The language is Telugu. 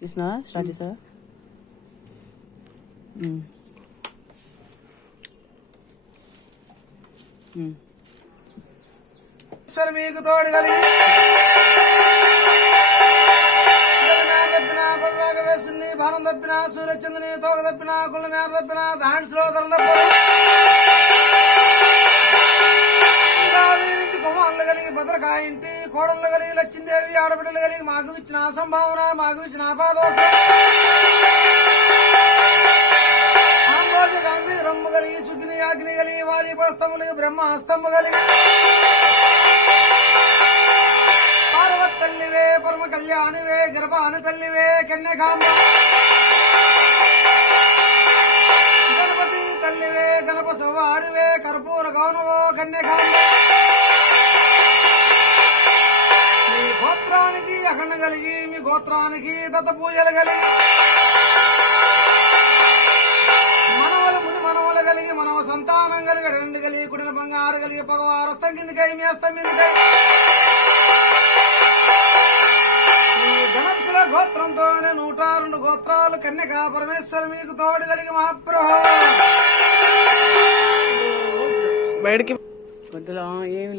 తీసినా స్టార్ట్ చేసావా? మీకు తోడు కలిగి తప్పిన పర్రాగ వేసుని భారం తప్పిన సూర్యచంద్రుని తోక తప్పిన కుళ్ళ మేర తప్పిన దాండ్స్లో తరం తప్ప వీరింటి కుమారులు కలిగి భద్రకాయ ఇంటి కోడళ్ళు కలిగి లక్ష్మీదేవి ఆడబిడ్డలు కలిగి మాకు ఇచ్చిన అసంభావన మాకు ఇచ్చిన ఆపాదోస్తం గంభీరమ్ము కలిగి సుగ్ని అగ్ని కలిగి వాలి పస్తములు బ్రహ్మాస్తము కలిగి పార్వత్ తల్లివే పరమ కళ్యాణివే గర్భాని తల్లివే కన్యకాంబ గణపతి తల్లివే గణప సవారివే కర్పూర గౌనవో కన్యకాంబ మీ గోత్రానికి అఖండ కలిగి మీ గోత్రానికి దత్త పూజలు కలిగి మనవలు కలిగి మనవ సంతానం కలిగి రెండు కలిగి కుడిన బంగారు కలిగి పగవారు అస్తం కిందికై మీ అస్తం మీదికై ఈ గణపుల గోత్రంతో 102 గోత్రాలు కన్యకా పరమేశ్వర మీకు తోడు కలిగి మహాప్రభు బయటికి ఏమి